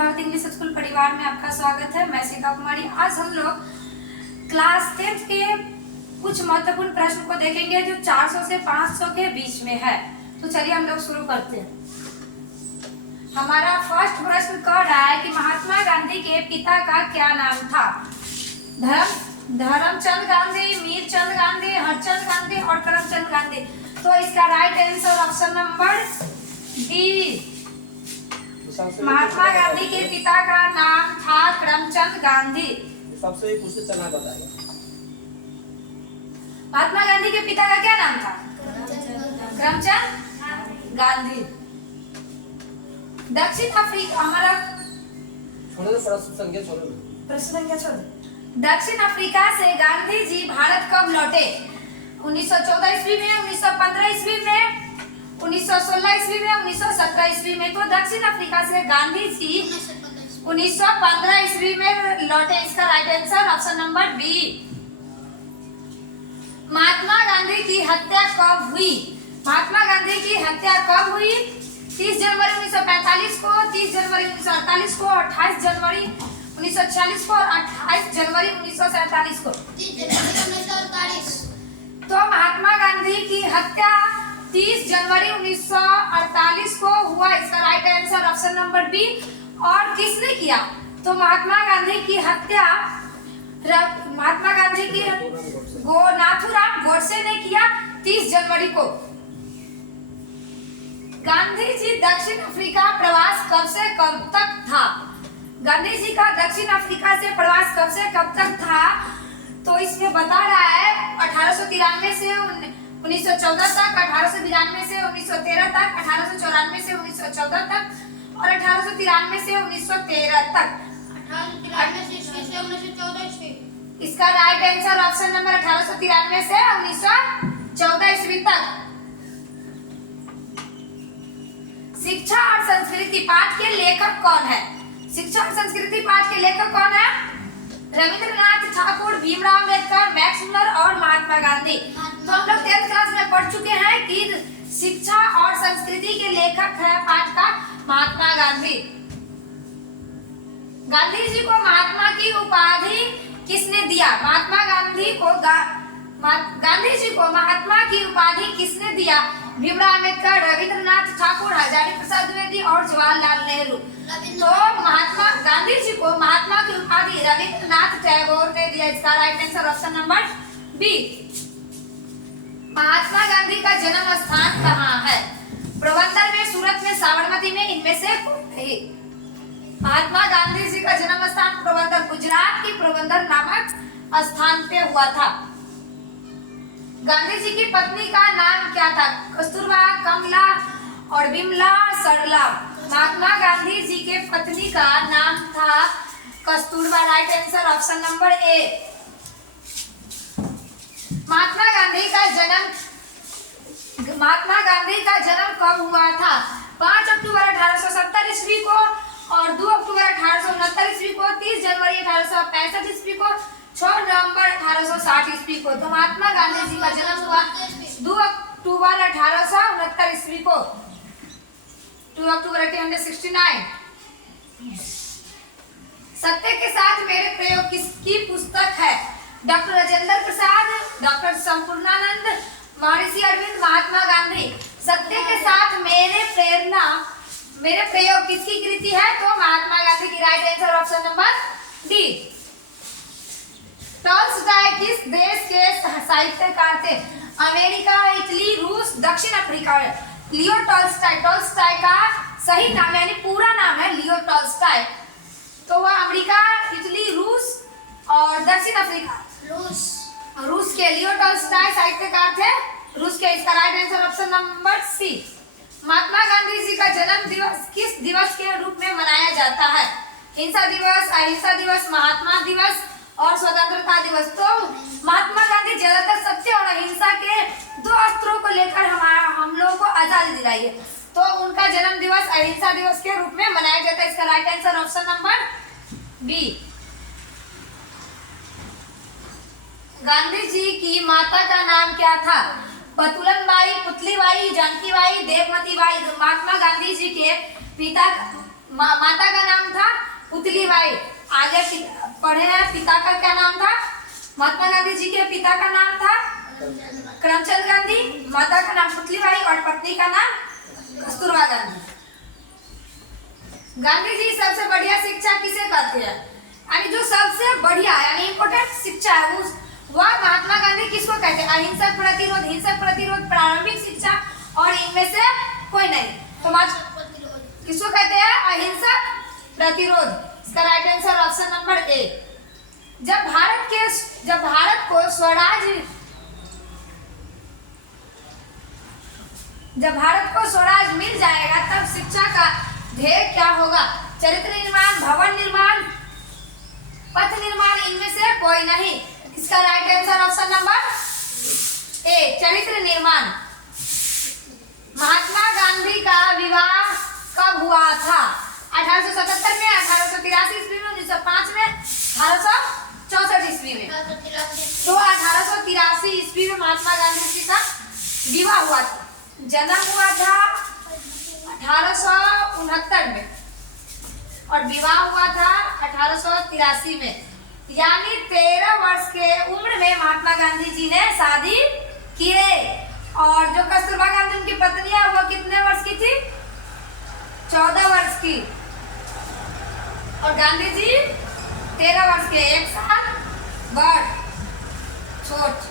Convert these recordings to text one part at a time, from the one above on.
Bharat English school परिवार में आपका स्वागत है। मैं सीता कुमारी। आज हम लोग क्लास 10 के कुछ महत्वपूर्ण प्रश्न को देखेंगे जो 400 से 500 के बीच में है। तो चलिए हम लोग शुरू करते हैं। हमारा फर्स्ट प्रश्न कह रहा है कि महात्मा गांधी के पिता का क्या नाम था? धर्मचंद गांधी, मीरचंद गांधी, हरचंद गांधी और करमचंद गांधी। तो इसका right answer option number D. Mahatma Gandhi के पिता का नाम था करमचंद गांधी। सबसे पूछते चलना बताइए। महात्मा गांधी के पिता का क्या नाम था? करमचंद गांधी। दक्षिण अफ्रीका हमारा छोड़ो तो प्रश्न संख्या छोड़ो। प्रश्न संख्या छोड़ो। दक्षिण अफ्रीका से गांधी जी भारत कब लौटे? 1914 ईस्वी में, 1915 ईस्वी में, 1916 ईस्वी में, 1917 ईस्वी में। तो दक्षिण अफ्रीका से गांधी जी 1915 ईस्वी में लौटे। इसका right answer option number B. Mahatma Gandhi की हत्या कब हुई? महात्मा गांधी की हत्या कब हुई? 30 जनवरी 1945 को, 30 जनवरी 1948 को, 28 जनवरी 1946 को और 28 जनवरी 1947 को। 30 जनवरी 1948। तो महात्मा गांधी की हत्या 30 जनवरी 1948 को हुआ। इसका right answer option number B. और किसने किया? तो महात्मा गांधी की हत्या महात्मा गांधी की नाथूराम गोडसे ने किया 30 जनवरी को। गांधी जी दक्षिण अफ्रीका प्रवास कब से कब तक था? गांधी जी का दक्षिण अफ्रीका से प्रवास कब से कब तक था? तो इसमें बता रहा है 1893 से 1914 तक, 1892 से 1913 तक, 1894 से 1914 तक और 1893 से 1913 तक। 1893 से 1914 ईस्वी। इसका राइट आंसर ऑप्शन नंबर 1893 से 1914 ईस्वी तक। शिक्षा और संस्कृति पाठ के लेखक कौन है? शिक्षा और संस्कृति पाठ के लेखक कौन है? रविंद्रनाथ ठाकुर, भीमराव अम्बेडकर, मैक्स मुलर और महात्मा गांधी। तो हम लोग 10th क्लास में पढ़ चुके हैं कि शिक्षा और संस्कृति के लेखक है पाठ का महात्मा गांधी। गांधी जी को महात्मा की उपाधि किसने दिया? महात्मा गांधी को गांधी जी को महात्मा की उपाधि किसने दिया? भीमराव अम्बेडकर, रविंद्रनाथ ठाकुर, हजारी प्रसाद द्विवेदी और जवाहरलाल नेहरू। तो महात्मा गांधी जी को महात्मा की उपाधि रविंद्रनाथ टैगोर ने दिया। इसका right answer option number B. Mahatma Gandhi का जन्म स्थान कहाँ है? पोरबंदर में, सूरत में, साबरमती में, इनमें से कोई? महात्मा गांधी जी का जन्म स्थान पोरबंदर, गुजरात की पोरबंदर नामक स्थान पे हुआ था। गांधी जी की पत्नी का नाम क्या था? कस्तूरबा, कमला और बिमला सरला। महात्मा गांधी जी के पत्नी का नाम था Kasturba. Right answer option number A. Mahatma Gandhi का जन्म कब हुआ था? 5 अक्टूबर 1870 ईस्वी को और 2 अक्टूबर 1869 ईस्वी को, 30 जनवरी 1865 ईस्वी को, 6 नवंबर 1860 ईस्वी को। तो महात्मा गांधी जी का जन्म हुआ 2 अक्टूबर 1869 ईस्वी को। 2 अक्टूबर 1869। सत्य के साथ मेरे प्रयोग किसकी पुस्तक है? डॉक्टर राजेंद्र प्रसाद, डॉक्टर संपूर्णानंद, महर्षि अरविंद, महात्मा गांधी। सत्य के साथ मेरे प्रयोग किसकी कृति है? तो महात्मा गांधी की। Right answer option number D. Tolstoy किस देश के साहित्यकार थे? अमेरिका, इटली, रूस, दक्षिण अफ्रीका। Leo Tolstoy. टॉल्स्टॉय का सही नाम यानी पूरा नाम है लियो टॉल्स्टॉय। तो वह अमेरिका, इटली, रूस और दक्षिण अफ्रीका रूस के लियो टॉल्स्टॉय साहित्यकार थे, रूस के। इसका right answer option number C. Mahatma Gandhi ji का जन्म दिवस किस दिवस के रूप में मनाया जाता है? हिंसा दिवस, अहिंसा दिवस, महात्मा दिवस और स्वतंत्रता दिवस। तो महात्मा गांधी ज्यादातर सत्य और अहिंसा के 2 अस्त्रों को लेकर हम लोगों को आजादी दिलाई है। तो उनका जन्म दिवस अहिंसा दिवस के रूप में मनाया जाता है। इसका right answer option number B. Gandhi ji की माता का नाम क्या था? पतुलन बाई, पुतली बाई, जानकी बाई, देवमती बाई। महात्मा गांधी जी के माता का नाम था आगे पढ़े हैं, पिता का क्या नाम था? महात्मा गांधी जी के पिता का नाम था करमचंद गांधी, माता का नाम पुतलीबाई और पत्नी का नाम कस्तूरबा गांधी। गांधी जी सबसे बढ़िया शिक्षा किसे कहते हैं? यानी जो सबसे बढ़िया यानी इम्पोर्टेंट शिक्षा है वह महात्मा गांधी किसको कहते हैं? अहिंसक प्रतिरोध, हिंसक प्रतिरोध, प्रारंभिक शिक्षा और इनमें से कोई नहीं। तो किसको कहते हैं? अहिंसक प्रतिरोध। इसका राइट आंसर ऑप्शन नंबर ए। जब भारत को स्वराज मिल जाएगा तब शिक्षा का ध्येय क्या होगा? चरित्र निर्माण, भवन निर्माण, पथ निर्माण, इनमें से कोई नहीं। इसका राइट आंसर ऑप्शन नंबर ए, चरित्र निर्माण। महात्मा गांधी का विवाह कब हुआ था? 1877 में, 1883 ईस्वी में, 1905 में, 1864 ईस्वी में। तो 1883 ईस्वी में महात्मा गांधी जी का विवाह हुआ था। जन्म हुआ था 1869 में और विवाह हुआ था 1883 में। यानी 13 वर्ष के उम्र में महात्मा गांधी जी ने शादी किए। और जो कस्तूरबा गांधी उनकी पत्नी है वो कितने वर्ष की थी? 14 वर्ष की। और गांधी जी 13 वर्ष के, 1 साल बड़ छोट।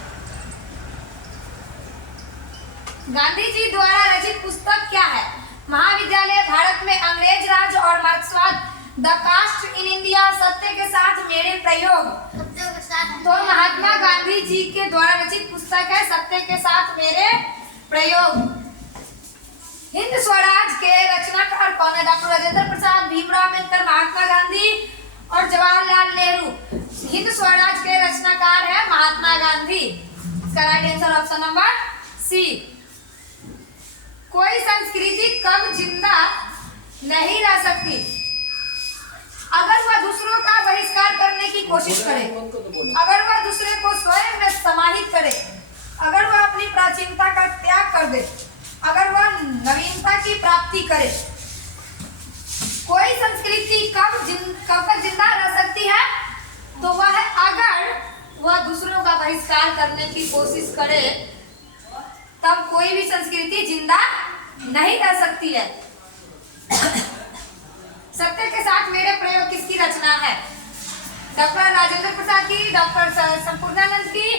गांधी जी द्वारा रचित पुस्तक क्या है? महाविद्यालय, भारत में अंग्रेज राज और मार्क्सवाद, द कास्ट इन इंडिया, सत्य के साथ मेरे प्रयोग। तो महात्मा गांधी जी के द्वारा रचित पुस्तक है सत्य के साथ मेरे प्रयोग। हिंद स्वराज के रचनाकार कौन है? डॉक्टर राजेंद्र प्रसाद, भीमराव अम्बेडकर, महात्मा गांधी और जवाहरलाल नेहरू। हिंद स्वराज के रचनाकार है महात्मा गांधी। इसका right answer option number C. कोई संस्कृति कब जिंदा नहीं रह सकती? अगर वह दूसरों का बहिष्कार करने की कोशिश करे, अगर वह दूसरे को स्वयं में समाहित करे, अगर वह अपनी प्राचीनता का त्याग कर दे, अगर वह नवीनता की प्राप्ति करे। कोई संस्कृति कब तक जिंदा रह सकती है? तो वह है अगर वह दूसरों का बहिष्कार करने की कोशिश करे, तब कोई भी संस्कृति जिंदा नहीं रह सकती है। सत्य के साथ मेरे प्रयोग किसकी रचना है? डॉक्टर राजेंद्र प्रसाद की, डॉक्टर संपूर्णानंद की,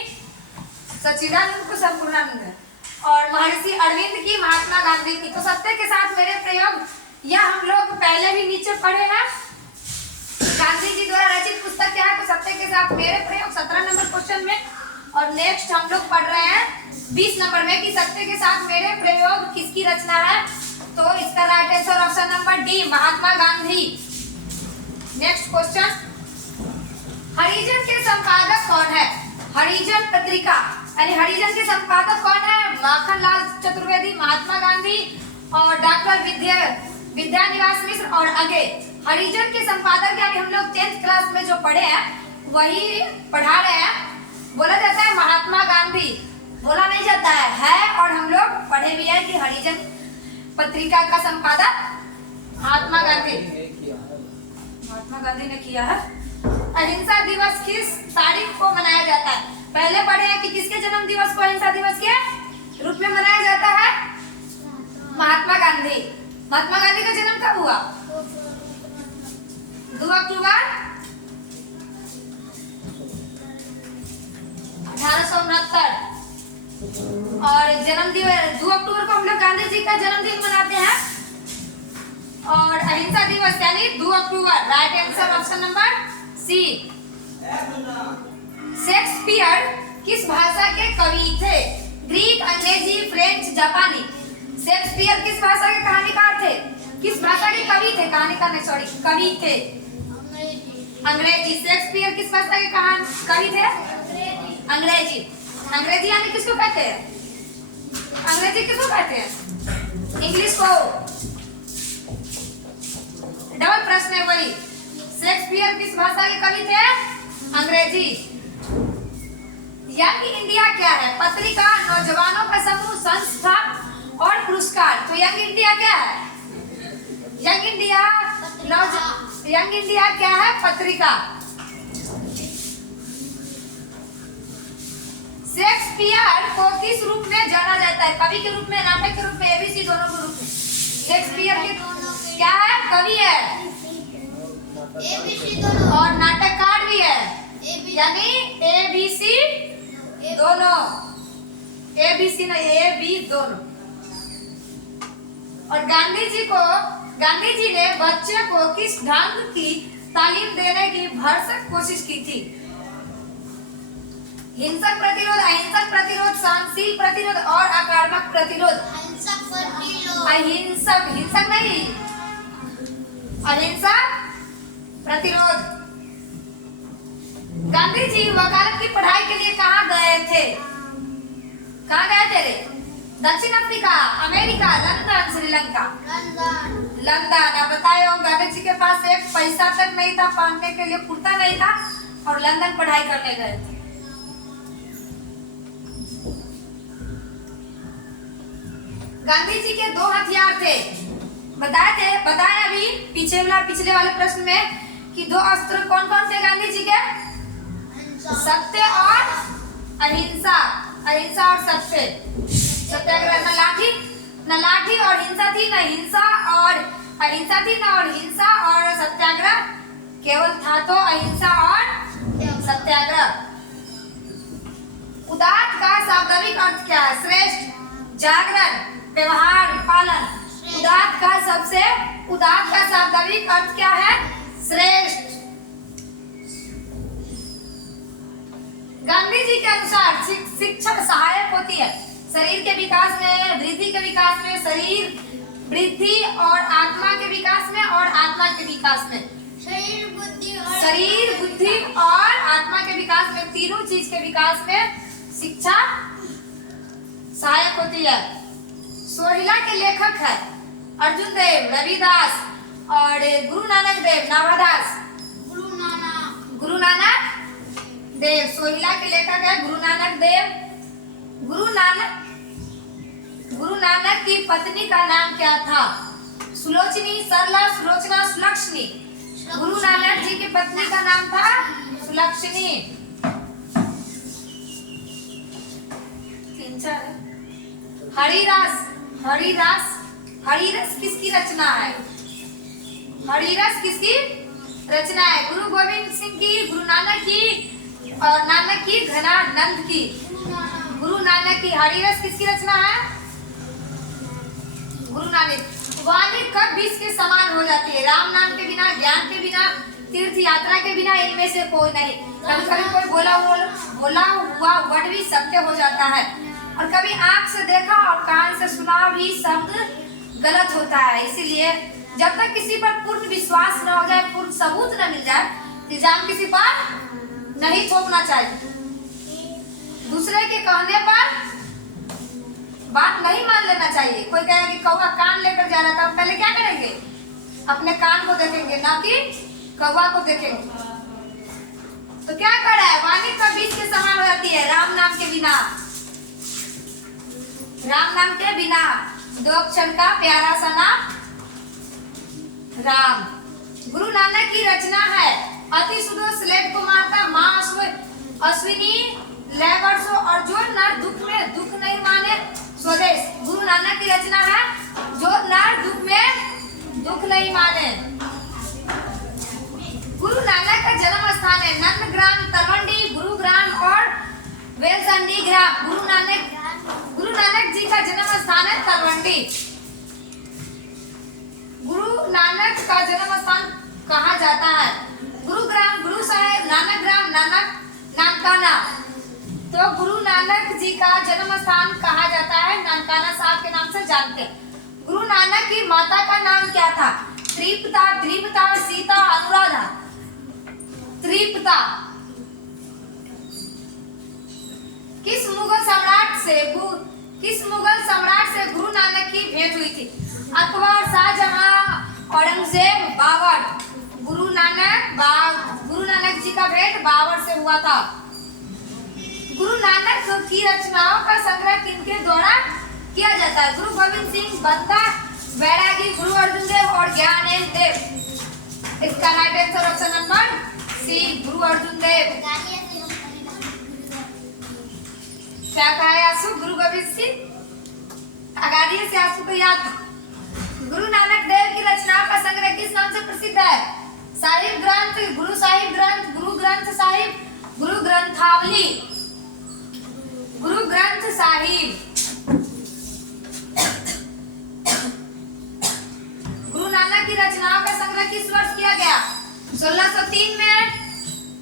सच्चिदानंद को संपूर्णानंद है, और महर्षि अरविंद की, महात्मा गांधी की। तो सत्य के साथ मेरे प्रयोग यह हम लोग पहले भी नीचे पढ़े हैं। गांधी जी द्वारा रचित पुस्तक क्या है? तो सत्य के साथ मेरे प्रयोग 17 नंबर क्वेश्चन में। और नेक्स्ट हम लोग पढ़ रहे हैं 20 नंबर में कि सत्य के साथ मेरे प्रयोग किसकी रचना है? तो इसका right answer option number D, Mahatma Gandhi. Next question, Harijan के संपादक कौन है? हरिजन पत्रिका यानी हरिजन के संपादक कौन है? माखनलाल चतुर्वेदी, महात्मा गांधी और डॉक्टर विद्यानिवास मिश्र और आगे। हरिजन के संपादक यानी हम लोग 10th क्लास में जो पढ़े हैं वही पढ़ा रहे हैं। बोला जाता है महात्मा गांधी, बोला नहीं जाता है। और हम लोग पढ़े भी हैं कि हरिजन पत्रिका का संपादक महात्मा गांधी ने किया है। अहिंसा दिवस किस तारीख को मनाया जाता है? पहले पढ़े हैं कि किसके जन्म दिवस को अहिंसा दिवस के रूप में मनाया जाता है? महात्मा गांधी। महात्मा गांधी का जन्म कब हुआ? 2 अक्टूबर 1869। और जन्मदिन 2 अक्टूबर को हम लोग गांधी जी का जन्मदिन मनाते हैं। और अहिंसा दिवस यानी 2 अक्टूबर। Right answer option number C. Shakespeare किस भाषा के कवि थे? ग्रीक, अंग्रेजी, फ्रेंच, जापानी। शेक्सपियर किस भाषा के कहानीकार थे? किस भाषा के कवि थे? कहानीकार नहीं, सॉरी, कवि थे अंग्रेजी। शेक्सपियर किस भाषा के कवि थे? अंग्रेजी। अंग्रेजी यानी किसको कहते हैं? अंग्रेजी किसको कहते हैं? इंग्लिश को। डबल प्रश्न है वही। शेक्सपियर किस भाषा के कवि थे? अंग्रेजी। यंग इंडिया क्या है? पत्रिका, नौजवानों का समूह, संस्था और पुरस्कार। तो यंग इंडिया क्या है? यंग इंडिया यंग इंडिया क्या है? पत्रिका। शेक्सपियर को किस रूप में जाना जाता है? कवि के रूप में, नाटक के रूप में, एबीसी दोनों के रूप में? शेक्सपियर के क्या है? कवि है ABC दोनों और नाटककार भी है, ABC यानी एबीसी दोनों, एबीसी नहीं, ए बी दोनों। और गांधी जी ने बच्चे को किस ढंग की तालीम देने की भरसक कोशिश की थी? हिंसक प्रतिरोध, अहिंसक प्रतिरोध, सहनशील प्रतिरोध और आक्रामक प्रतिरोध। अहिंसक प्रतिरोध अहिंसक, हिंसक नहीं, अहिंसक प्रतिरोध। गांधी जी वकालत की पढ़ाई के लिए कहाँ गए थे? कहाँ गए थे रे? दक्षिण Africa, America, London, Sri Lanka. London London. अब बताओ, गांधी जी के पास एक पैसा तक नहीं था, पहनने के लिए कुर्ता नहीं था और लंदन पढ़ाई करने गए थे। गांधी जी के दो हथियार थे, बताए अभी पिछले वाले प्रश्न में कि दो अस्त्र कौन कौन थे गांधी जी के? सत्य और अहिंसा, अहिंसा और सत्य। सत्याग्रह, न लाठी और हिंसा थी, न हिंसा और अहिंसा थी, न और हिंसा और सत्याग्रह, केवल था तो अहिंसा और सत्याग्रह। उदात्त का शाब्दिक अर्थ क्या है? श्रेष्ठ, जागरण, व्यवहार, पालन। उदात्त का शाब्दिक अर्थ क्या है? श्रेष्ठ। गांधी जी के अनुसार शिक्षा सहायक होती है शरीर के विकास में, वृद्धि के विकास में, शरीर वृद्धि और आत्मा के विकास में, और आत्मा के विकास में, शरीर बुद्धि और आत्मा के विकास में, तीनों चीज के विकास में शिक्षा सहायक होती है। सोहिला के लेखक है अर्जुन देव, रविदास और गुरु नानक देव, नाभादास। गुरु नानक देव। सोहिला के लेखक है गुरु नानक देव। गुरु नानक की पत्नी का नाम क्या था? सुलोचनी, सरला, सुलोचना, सुलक्षणी। गुरु नानक जी की पत्नी का नाम था सुलक्षणी। 3-4 है। हरिरस किसकी रचना है? हरिरस किसकी रचना है? गुरु गोविंद सिंह की, गुरु नानक की और नानक की, घनानंद की। गुरु नानक की। हरिरस किसकी रचना है? गुरु नानक। वाणी कब विष के समान हो जाती है? राम नाम के बिना, ज्ञान के बिना, तीर्थ यात्रा के बिना, इनमें से कोई नहीं। कभी कभी कोई बोला हुआ वर्ड भी सत्य हो जाता है, और कभी आंख से देखा और कान से सुना भी शब्द गलत होता है। इसीलिए जब तक किसी पर पूर्ण विश्वास न हो जाए, पूर्ण सबूत न मिल जाए, इल्जाम किसी पर नहीं थोपना चाहिए। दूसरे के कहने पर बात नहीं मान लेना चाहिए। कोई कहेगा कि कौवा कान लेकर जा रहा था, हम पहले क्या करेंगे? अपने कान को देखेंगे, ना कि कौवा को देखेंगे। तो क्या कर रहा है? वाणी का बीज के समान हो जाती है राम नाम के बिना। राम नाम के बिना 2 अक्षर का प्यारा सा नाम राम। गुरु नानक की रचना है अति सुदो स्लेट को मारता माँ अश्विनी लेवर्सो, और जो नर दुख में दुख नहीं माने स्वदेश। गुरु नानक की रचना है जो नर दुख में दुख नहीं माने। गुरु नानक का जन्म स्थान है नंदग्राम, तलवंडी, गुरुग्राम और वेलसंडी ग्राम। गुरु नानक जी का जन्म स्थान है तलवंडी। गुरु नानक का जन्म स्थान कहा जाता है? गुरुग्राम, गुरु साहेब, नानक ग्राम, नानकाना। तो गुरु नानक जी का जन्म स्थान कहा जाता है नानकाना साहब के नाम से जानते हैं। गुरु नानक की माता का नाम क्या था? त्रिपता, सीता, अनुराधा। त्रिपता। किस मुगल सम्राट से गुरु नानक की भेंट हुई थी? अकबर, शाहजहां, औरंगजेब, बाबर। गुरु नानक जी का भेंट बाबर से हुआ था। गुरु नानक की रचनाओं का संग्रह किनके द्वारा किया जाता है? गुरु गोविंद सिंह, बंदा बैरागी, गुरु अर्जुन देव और ज्ञानेंद्र देव। इसका right answer option number C, Guru Arjun देव। क्या कहा है आंसू? गुरु गोविंद सिंह। अगाड़िए से आंसू को याद। गुरु नानक देव की रचनाओं का संग्रह किस नाम से प्रसिद्ध है? साहिब ग्रंथ, गुरु साहिब ग्रंथ, गुरु ग्रंथ साहिब, गुरु ग्रंथावली, गुरु ग्रंथ साहिब। गुरु नानक की रचनाओं का संग्रह किस वर्ष किया गया? 1603 में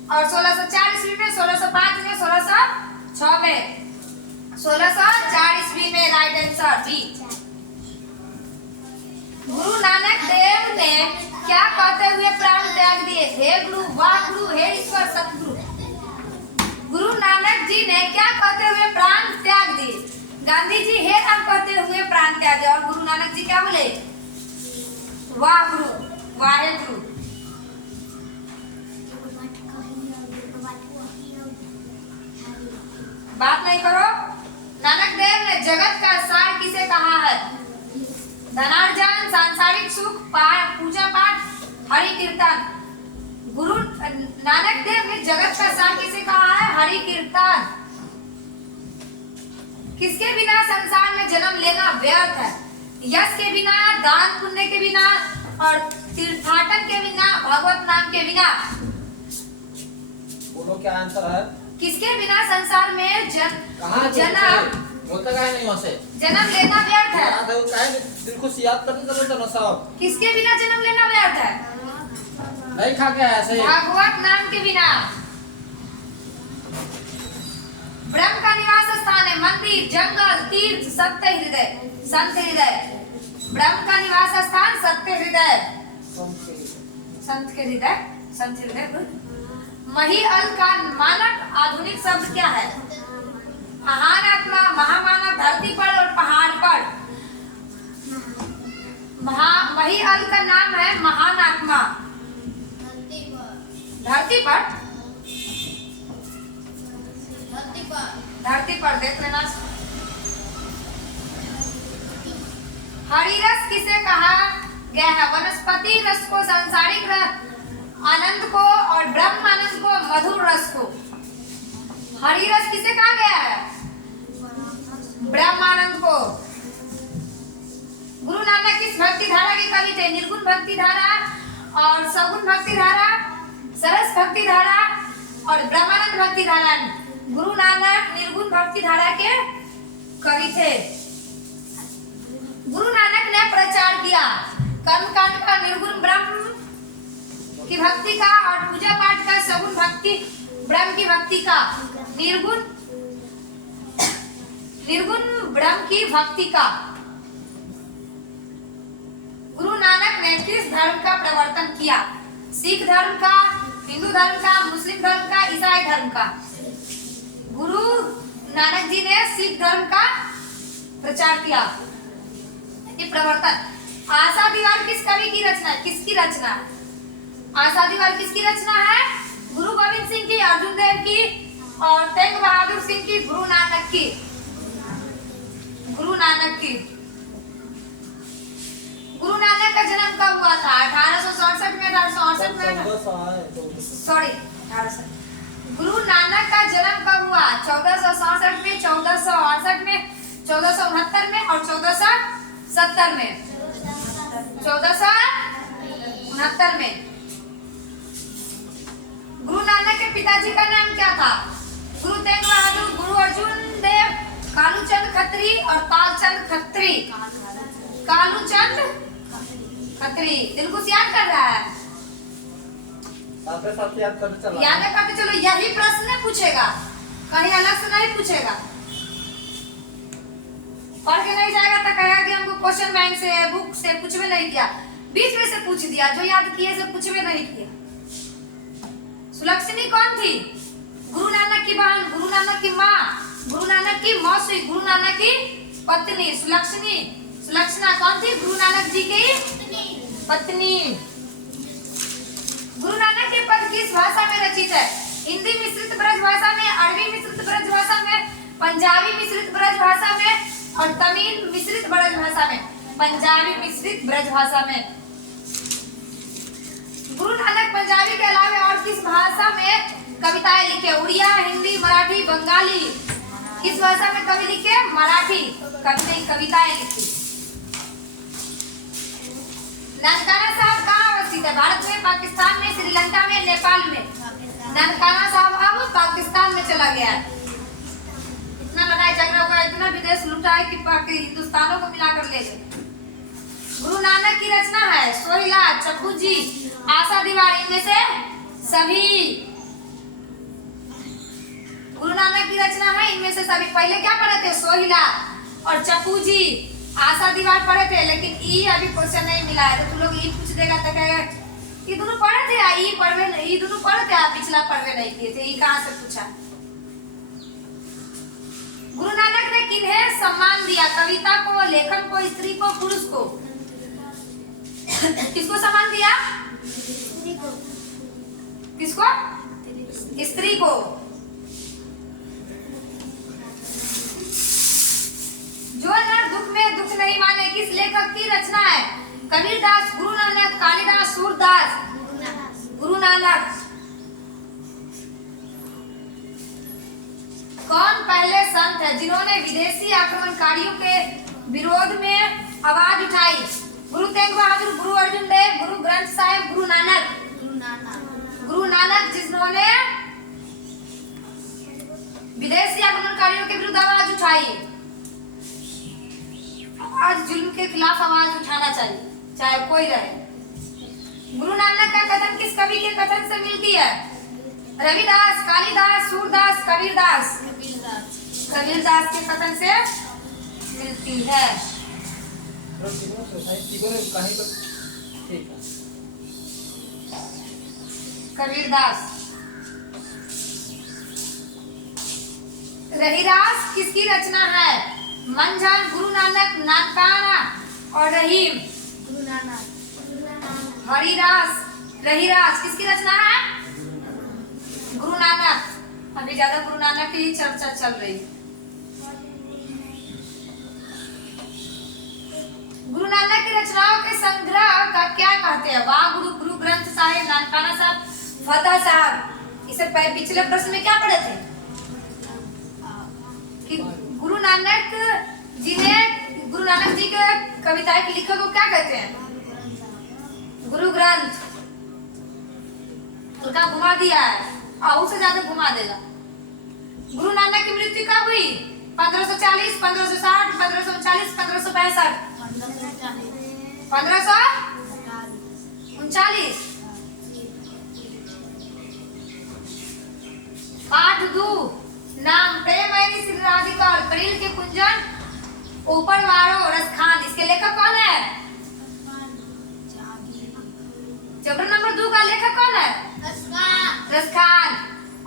और 1604 ईस्वी में, 1605 में, 1606 में। 1604 ईस्वी में right answer B. Guru Nanak Dev ने क्या कहते हुए प्राण त्याग दिए? हे गुरु, वाह गुरु, हे ईश्वर, सतगुरु। गुरु नानक जी ने क्या कहते हुए प्राण त्याग दिए? गांधी जी हे राम कहते हुए प्राण त्याग दिए और गुरु नानक जी क्या बोले? वाह गुरु, वाहे गुरु। बात नहीं करो। नानक देव ने जगत का सार किसे कहा है? धनार्जन, सांसारिक सुख, पूजा पाठ, हरि कीर्तन। गुरु नानक देव ने जगत का सार किसे कहा है? हरि कीर्तन। किसके बिना संसार में जन्म लेना व्यर्थ है? यश के बिना, दान पुण्य के बिना और तीर्थाटन के बिना, भगवत नाम के बिना। बोलो क्या आंसर है? किसके बिना संसार में जन्म बोलता काहे नहीं वहाँ से? जन्म लेना व्यर्थ है? याद है वो काहे दिल को याद करते चलो तो ना सब। किसके बिना जन्म लेना व्यर्थ है? नहीं खा के ऐसे। भगवत नाम के बिना। ब्रह्म का निवास स्थान है मंदिर, जंगल, तीर्थ, सत्य हृदय, संत हृदय। ब्रह्म का निवास स्थान सत्य हृदय, संत के हृदय, संत हृदय। महिअल का मानक आधुनिक शब्द क्या है? महान आत्मा, महामानव, धरती पर और पहाड़ पर। महिअल का नाम है महान आत्मा। धरती पर, धरती पर देख लेना। हरिरस किसे कहा गया है? वनस्पति रस को, सांसारिक आनंद को और ब्रह्म आनंद को, मधुर रस को। हरिरस किसे कहा गया है? ब्रह्म आनंद को। गुरु नानक किस भक्ति धारा के कवि थे? निर्गुण भक्ति धारा और सगुण भक्ति धारा, सरस भक्ति धारा और ब्रह्मानंद भक्ति धारा। गुरु नानक निर्गुण भक्ति धारा के कवि थे। गुरु नानक ने प्रचार किया कर्मकांड का, निर्गुण ब्रह्म की भक्ति का और पूजा पाठ का, सगुण भक्ति ब्रह्म की भक्ति का, निर्गुण ब्रह्म की भक्ति का। गुरु नानक ने किस धर्म का प्रवर्तन किया? सिख धर्म का, हिंदू धर्म का, मुस्लिम धर्म का, ईसाई धर्म का। गुरु नानक जी ने सिख धर्म का प्रचार किया, प्रवर्तन। आशा दीवार किस कवि की रचना है? किसकी रचना? आशा दीवार किसकी रचना है? गुरु गोविंद सिंह की, अर्जुन देव की और तेग बहादुर सिंह की, गुरु नानक की। गुरु नानक की। गुरु नानक का जन्म कब हुआ था? 1867 में, 1868 में, सॉरी 1800। गुरु नानक का जन्म कब हुआ? 1467 में, 1468 में, 1469 में और 1470 में। 1469 में। गुरु नानक के पिताजी का नाम क्या था? गुरु तेग बहादुर, गुरु अर्जुन देव, कालूचंद खत्री और तालचंद खत्री। कालूचंद खत्री। दिलकुश याद कर रहा है? साथ याद करते चलो। याद करते चलो। यही प्रश्न पूछेगा, कहीं अलग से नहीं पूछेगा। पढ़ के नहीं जाएगा तो कहेगा कि हमको क्वेश्चन बैंक से, बुक से कुछ भी नहीं किया, बीच में से पूछ दिया, जो याद किए से कुछ भी नहीं किया। सुलक्षणी कौन थी? गुरु नानक की बहन, गुरु नानक की माँ, गुरु नानक की मौसी, गुरु नानक की पत्नी। सुलक्षणी, सुलक्षणा कौन थी? गुरु नानक जी की पत्नी। गुरु नानक के पद किस भाषा में रचित है? हिंदी मिश्रित ब्रज भाषा में, अरबी मिश्रित ब्रज भाषा में, पंजाबी मिश्रित ब्रज भाषा में और तमिल मिश्रित ब्रज भाषा में। पंजाबी मिश्रित ब्रज भाषा में। गुरु नानक पंजाबी के अलावा और किस भाषा में कविताएं लिखे? उड़िया, हिंदी, मराठी, बंगाली। किस भाषा में कवि लिखे? मराठी कविताएं लिखी। ननकाना साहब कहाँ अवस्थित है? भारत में, पाकिस्तान में, श्रीलंका में, नेपाल में? ननकाना साहब अब पाकिस्तान में चला गया है। इतना लड़ाई झगड़ा हुआ, इतना विदेश लूटा है कि हिंदुस्तानों को मिलाकर ले गए। गुरु नानक की रचना है सोहिला, चप्पू जी, आशा दीवार, इनमें से सभी। गुरु नानक की रचना है इनमें से सभी। पहले क्या पढ़े थे? सोहिला और चप्पू जी, आशा दीवार पढ़े थे, लेकिन ई अभी क्वेश्चन नहीं मिला है। तो तुम लोग ई पूछ देगा तो कहेगा ये दोनों पढ़े थे, ई पढ़वे नहीं, ई दोनों पढ़े थे, आप पिछला पढ़वे नहीं किए थे, ई कहाँ से पूछा? गुरु नानक ने किन्हें सम्मान दिया? कविता को, लेखन को, स्त्री को, पुरुष को? किसको सम्मान दिया? किसको? स्त्री को। जो नर दुख में दुख नहीं माने, किस लेखक की रचना है? कबीरदास, गुरु नानक, कालिदास, सूरदास? गुरु नानक। कौन पहले संत है जिन्होंने विदेशी आक्रमणकारियों के विरोध में आवाज उठाई? गुरु तेग बहादुर, गुरु अर्जुन देव, गुरु ग्रंथ साहिब, गुरु नानक? गुरु नानक जिन्होंने विदेशी आक्रमणकारियों के विरुद्ध आवाज उठाई। आज जुल्म के खिलाफ आवाज उठाना चाहिए, चाहे कोई रहे। गुरु नानक का कथन किस कवि के कथन से मिलती है? रविदास, कालिदास, सूरदास, कबीरदास? कबीरदास के कथन से मिलती है। कबीरदास। रहीरास किसकी रचना है? मंझन, गुरु नानक, नानकाना और रहीम? गुरु नानक। हरिरास, रहीरास किसकी रचना है? गुरु नानक। अभी ज्यादा गुरु नानक की चर्चा चल रही। गुरु नानक की रचनाओं के संग्रह का क्या कहते हैं? वाह गुरु, गुरु ग्रंथ साहिब, नानकाना साहब, फतह साहब। इसे पिछले प्रश्न में क्या पढ़े थे कि गुरु नानक जी के कविताएं के लेखक को क्या कहते हैं? गुरु ग्रंथ। उनका घुमा दिया है, और उससे ज्यादा घुमा देगा। गुरु नानक की मृत्यु कब हुई? 1540, 1560, 1539, 1565? 1539। पाठ 2 नाम प्रेम श्री राधिका और प्रिल के कुंजन ऊपर मारो रसखान। इसके लेखक कौन है? चैप्टर नंबर 2 का लेखक कौन है? रसखान।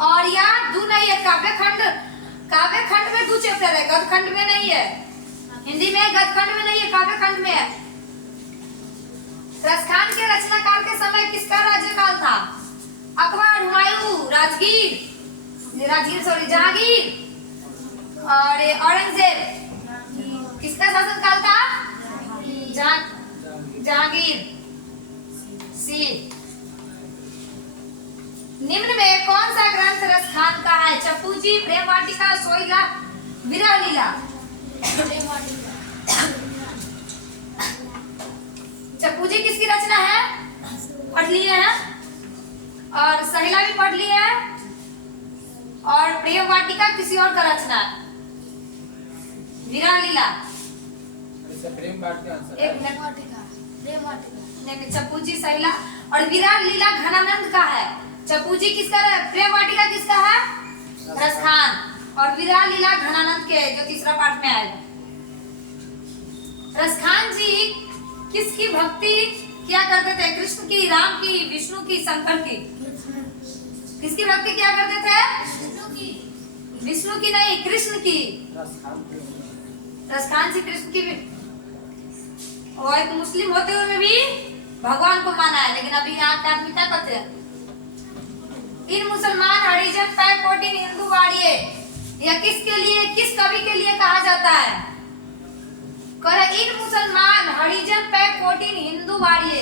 और यह 2 नहीं है, काव्य खंड में 2 चैप्टर है, गद्य खंड में नहीं है। हिंदी में गद्य खंड में नहीं है, काव्य खंड में है। रसखान के रचनाकाल के समय किसका राज्यकाल था? अकबर, हुमायूं, जहांगीर और औरंगजेब? किसका शासनकाल था? जहांगीर। सी। निम्न में कौन सा ग्रंथ रसखान का है? चप्पू जी, प्रेम वाटिका, सोहिला, विरह लीला? चप्पू जी किसकी रचना है? पढ़ लिए हैं, और सहिला भी पढ़ लिए हैं, और प्रेम वाटिका किसी और का रचना है, विरह लीला। प्रेम वाटिका एक मिनट। नहीं, चप्पू जी सहिला और विरह लीला घनानंद का है। चप्पू जी किसका है? प्रेम वाटिका किसका है? रसखान। और विरह लीला घनानंद के, जो तीसरा पाठ में आएगा। रसखान जी किसकी भक्ति क्या करते थे? कृष्ण की, राम की, विष्णु की, शंकर की? किसकी भक्ति क्या करते थे? विष्णु की नहीं, कृष्ण की। रसखान जी कृष्ण की भी, और एक मुस्लिम होते हुए भी भगवान को माना है, लेकिन अभी यहाँ के आदमी क्या करते हैं? इन मुसलमान हरिजन पैकोटिन हिंदू वाड़िये, यह किसके लिए, किस कवि के लिए कहा जाता है? करे इन मुसलमान हरिजन पैकोटिन हिंदू वाड़िये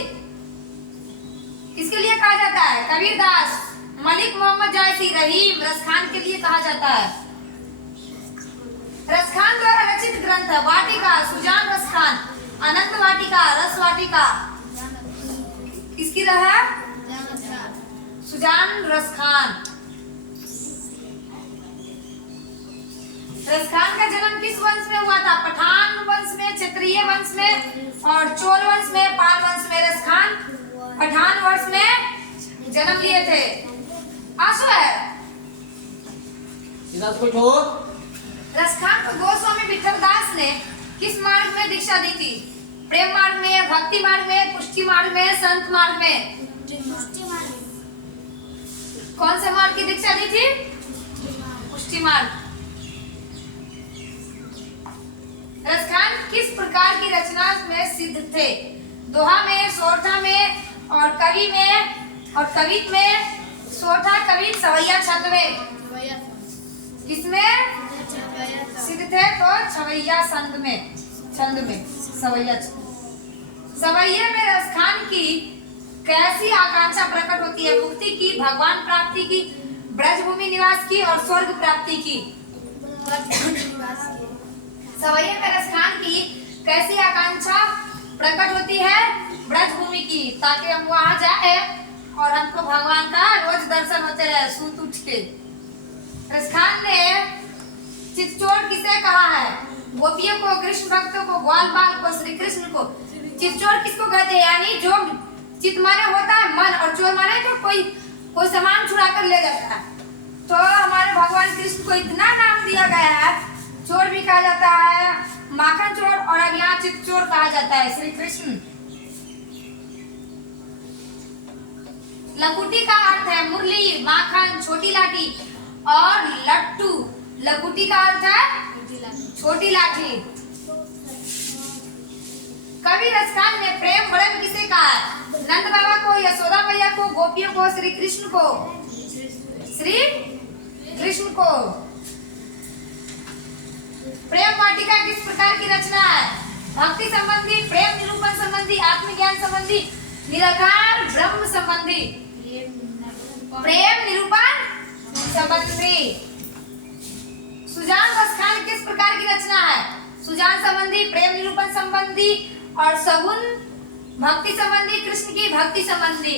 किसके लिए कहा जाता है? कबीरदास, मलिक मोहम्मद जायसी, रहीम, रसखान के लिए कहा जाता है। रसखान द्वारा रचित ग्रंथ वाटिका, सुजान रसखान, अनंत वाटिका, रस वाटिका, किसकी रहा? सुजान रसखान। रसखान का जन्म किस वंश में हुआ था? पठान वंश में, क्षत्रिय वंश में और चोल वंश में, पाल वंश में। रसखान पठान वंश में जन्म लिए थे। आंसू है। इधर से बैठो। रसखान को गोस्वामी विठल दास ने किस मार्ग में दीक्षा दी थी? प्रेम मार्ग में, भक्ति मार्ग में, पुष्टि मार्ग में, संत मार्ग में? कौन से मार्ग की दीक्षा दी थी? पुष्टि मार्ग। रसखान किस प्रकार की रचना में सिद्ध थे? दोहा में, सोरठा में और कवि में और कवित में? सोरठा, कवि, सवैया, छंद में? किसमें सिद्ध थे? तो छवैया छंद में, छंद में सवैया। सवैये में रसखान की कैसी आकांक्षा प्रकट होती है? मुक्ति की, भगवान प्राप्ति की, ब्रजभूमि निवास की और स्वर्ग प्राप्ति की? सवैये में रसखान की कैसी आकांक्षा प्रकट होती है? ब्रजभूमि की, ताकि हम वहां जाए और हमको भगवान का रोज दर्शन होते रहे सूत उठ के। रसखान ने चितचोर किसे कहा है? गोपियों को, कृष्ण भक्तों को, ग्वाल बाल को, श्री कृष्ण को। चितचोर किसको कहते हैं? यानी जो चित माने होता है मन और चोर माने तो कोई सामान चुरा कर ले जाता है। तो हमारे भगवान कृष्ण को इतना नाम दिया गया है, चोर भी कहा जाता है, माखन चोर, और अब यहाँ चितचोर कहा जाता है श्री कृष्ण। लकुटी का अर्थ है मुरली, माखन, छोटी लाठी और लट्टू। लकुटी का अर्थ है छोटी लाठी। कवि रसखान ने प्रेम वर्णन किसे कहा है? नंद बाबा को, यशोदा मैया को, गोपियों को, श्री कृष्ण को? श्री कृष्ण को। प्रेम वाटिका किस प्रकार की रचना है? भक्ति संबंधी, प्रेम निरूपण संबंधी, आत्मज्ञान संबंधी, निराकार ब्रह्म संबंधी? प्रेम निरूपण संबंधी। सुजान रसखान किस प्रकार की रचना है? सुजान संबंधी, प्रेम निरूपण संबंधी और सगुन भक्ति संबंधी, कृष्ण की भक्ति संबंधी?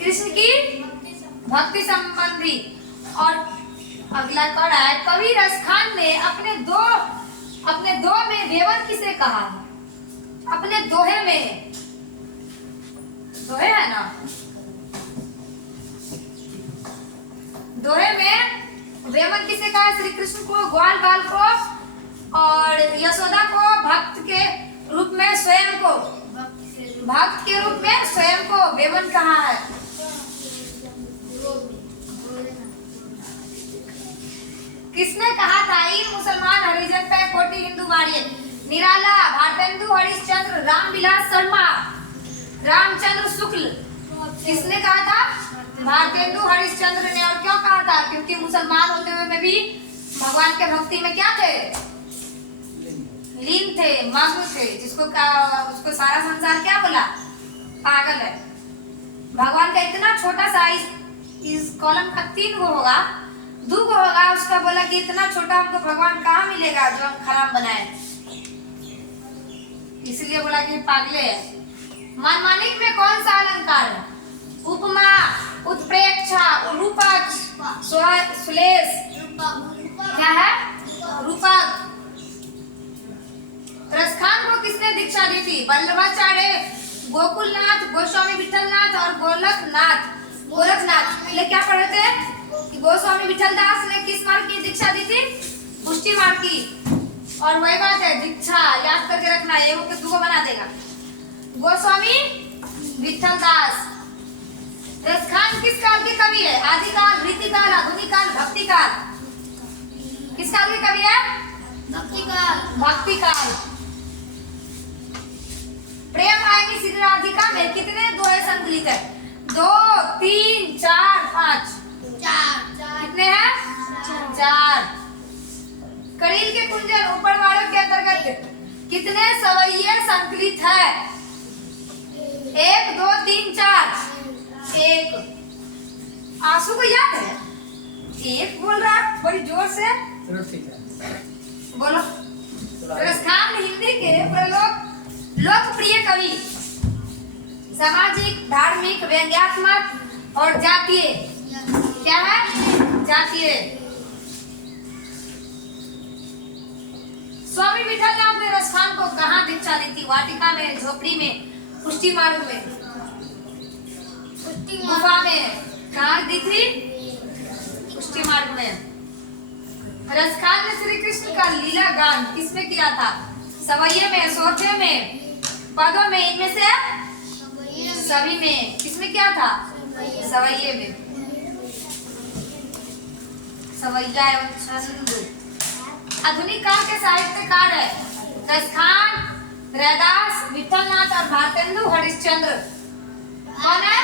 कृष्ण की भक्ति संबंधी। और अगला कड़ा है, कवि रसखान ने अपने दो में वेवन किसे कहा? अपने दोहे में, दोहे है ना, दोहे में वेमन किसे कहा? श्री कृष्ण को, ग्वाल बाल को और यशोदा को, भक्त के रूप में स्वयं को, भक्त के रूप में स्वयं को वेमन कहा है। किसने कहा था? इन मुसलमान हरिजन पे कोटि हिंदू मारिए? निराला, भारतेंदु हरिश्चंद्र, रामविलास शर्मा, रामचंद्र शुक्ल। किसने कहा था? भारतेंदु हरिश्चंद्र ने। और क्यों कहा था? क्योंकि मुसलमान होते हुए में भी भगवान के भक्ति में क्या थे? लीन थे, मग्न थे। उसको सारा संसार क्या बोला? पागल है। भगवान का इतना छोटा सा इस कॉलम का 3 गो होगा, 2 गो होगा, उसका बोला कि इतना छोटा हमको भगवान कहाँ मिलेगा जो हम खराब बनाए, इसलिए बोला कि पागले है। मनमानिक में कौन सा अलंकार है? उपमा, उत्प्रेक्षा, रूपक, श्लेष। क्या है? रूपक। रसखान को किसने दीक्षा दी थी? वल्लभाचार्य, गोकुलनाथ, गोस्वामी विठलनाथ और गोरखनाथ। ये क्या पढ़े थे कि गोस्वामी विठल दास ने किस मार्ग की दीक्षा दी थी? पुष्टि मार्ग की। और वही बात है, दीक्षा याद करके रखना, ये वो 2 बना देगा। गोस्वामी विठल दास। रसखान किस काल के कवि है? आदिकाल, रीतिकाल, आधुनिक काल, भक्ति काल? किस काल के कवि है? भक्ति काल। भक्ति काल। प्रेम आएगी श्री राधिका में कितने दोहे संकलित है? 2, 3, 4, 5? 4। कितने हैं? 4। करील के कुंजन उपरवाड़ों के अंतर्गत कितने सवैये संकलित है? 1 2 3 4 1। आंसू को याद है? एक बोल रहा है बड़ी जोर से, चलो ठीक है। बोलो। रसखान हिंदी के प्रलोक लोकप्रिय कवि, सामाजिक, धार्मिक, व्यंग्यात्मक और जातीय, क्या है? जातीय। स्वामी विठलनाथ ने रसखान को कहाँ दीक्षा दी थी? वाटिका में, झोपड़ी में, पुष्टि मार्ग में, गुफा में, कहाँ दी थी? पुष्टि मार्ग में। रसखान ने श्री कृष्ण का लीला गान किसमें किया था? सवैये में, सोरठे में, पदों में, इनमें से सभी में। किसमें किया था? सवैये में। सवैया एवं छंद। आधुनिक काल के साहित्यकार है रसखान, रैदास, विठलनाथ और भारतेंदु हरिश्चंद्र। कौन है?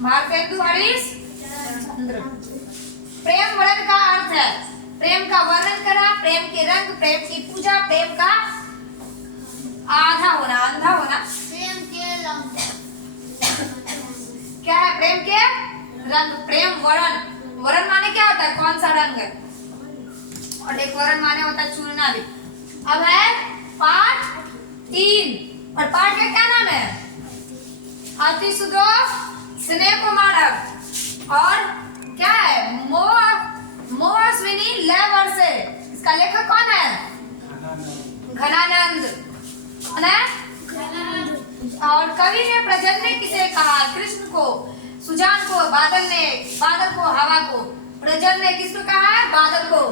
भारतेंदु हरिश्चंद्र। प्रेम वर्णन का अर्थ है, प्रेम का वर्णन करा, प्रेम के रंग, प्रेम की पूजा, प्रेम का आधा होना, अंधा होना। प्रेम के रंग क्या है? प्रेम के रंग। प्रेम वरण, वरण माने क्या होता है? कौन सा रंग है? और एक वरण माने होता है चुनना भी। अब है पाठ 3 और पाठ का क्या नाम है? अति सुदोष स्नेह कुमार और क्या है? मोहस्विनी लय वर्षे। इसका लेखक कौन है? घनानंद। और कवि ने प्रजन्य किसे कहा? कृष्ण को, सुजान को, बादल को, हवा को। प्रजन्य किसको कहा है? बादल को।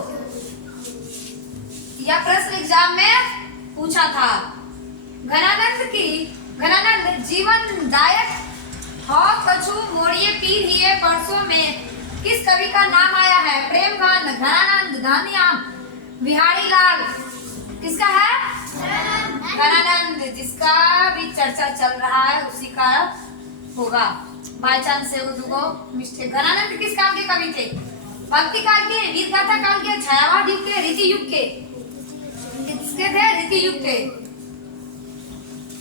यह प्रश्न एग्जाम में पूछा था। घनानंद जीवनदायक हो कछु मोड़िए पीर हिए परसों में किस कवि का नाम आया है? प्रेमकांत, घनानंद, गांधीआम, बिहारी लाल। किसका है? घनानंद। जिसका भी चर्चा चल रहा है उसी का होगा। बाय चांस से वो मिस्टेक। घनानंद किस काल के कवि थे? भक्ति काल के, वीर गाथा काल के, छायावाद युग के, रीति युग के? किसके थे? रीति युग के।